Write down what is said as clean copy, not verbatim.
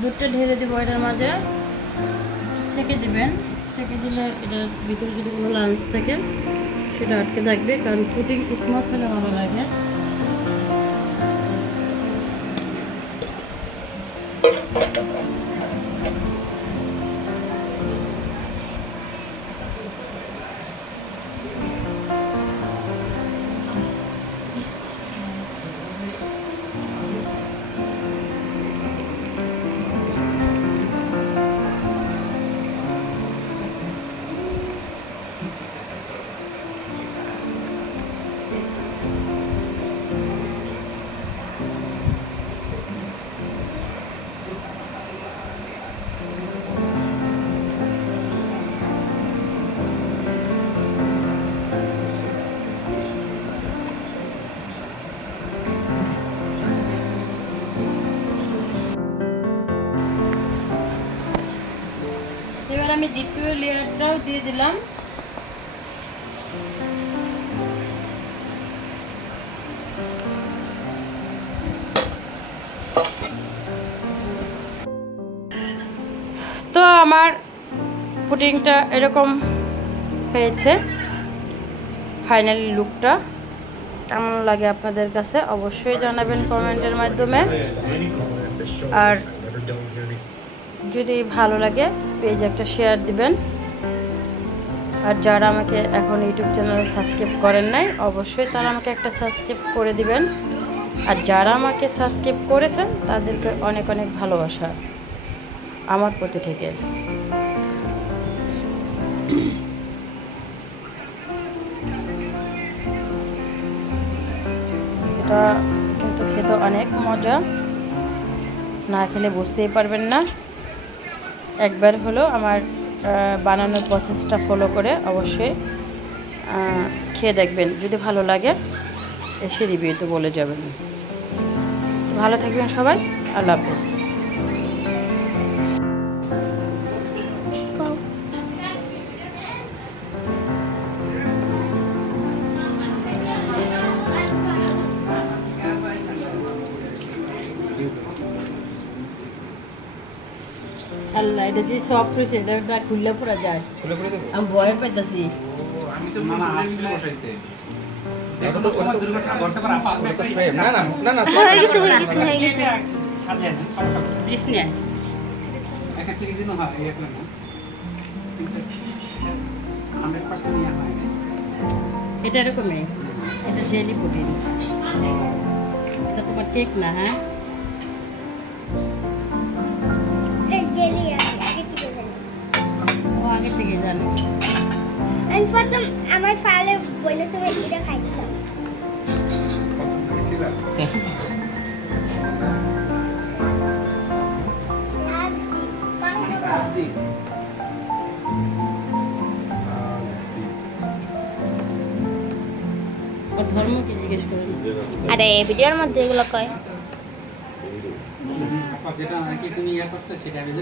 দুধটা ঢেলে দেবো এটার মাঝে, সেঁকে দেবেন। সেঁকে দিলে এটার ভিতরে যদি কোনো লাঞ্চ থাকে সেটা আটকে থাকবে, কারণ পুডিং স্মুথ হলে ভালো লাগে। এবার আমি দ্বিতীয় লেয়ারটাও দিয়ে দিলাম। তো আমার পুডিংটা এরকম হয়েছে। ফাইনালি লুকটা কেমন লাগে আপনাদের কাছে অবশ্যই জানাবেন কমেন্টের মাধ্যমে। আর যদি ভালো লাগে পেজ একটা শেয়ার দিবেন। আর যারা আমাকে এখন ইউটিউব চ্যানেলে সাবস্ক্রাইব করেন নাই অবশ্যই তারা আমাকে একটা সাবস্ক্রাইব করে দিবেন। আর যারা আমাকে সাবস্ক্রাইব করেছেন তাদেরকে অনেক অনেক ভালোবাসা আমার প্রতি থেকে। এটা কিন্তু খেতে অনেক মজা, না খেলে বুঝতেই পারবেন না। একবার হলো আমার বানানোর প্রসেসটা ফলো করে অবশ্যই খেয়ে দেখবেন। যদি ভালো লাগে এসে রিভিউতে বলে যাবেন। ভালো থাকবেন সবাই, আল্লাহ হাফেজ। আল্লাহ, এটা যে সফট হয়েছে এটা খুললে পড়া যায়। আমি ভয় পাইতেছি। আমি তো বসাইছি। দেখো তো কোন দুর্ঘটনা ঘটতে পারে। না না না না হয়ে গেছে সাথে না প্লিজ নিয়ে একটা ক্লিক দিন হয় এক না 100% নিয়ে হয় না। এটা এরকমই, এটা জেলি পুডিং। এটা তোমার কেক না? হ্যাঁ আগে থেকে জানো। আমি প্রথম আমার ফালে বইনের সময় এটা খাইছিলাম। ধর্ম কি জিজ্ঞেস করেন? আরে ভিডিওর মধ্যে এগুলো কয়। যেটা কি তুমি ইয়া করছো সেটা আমি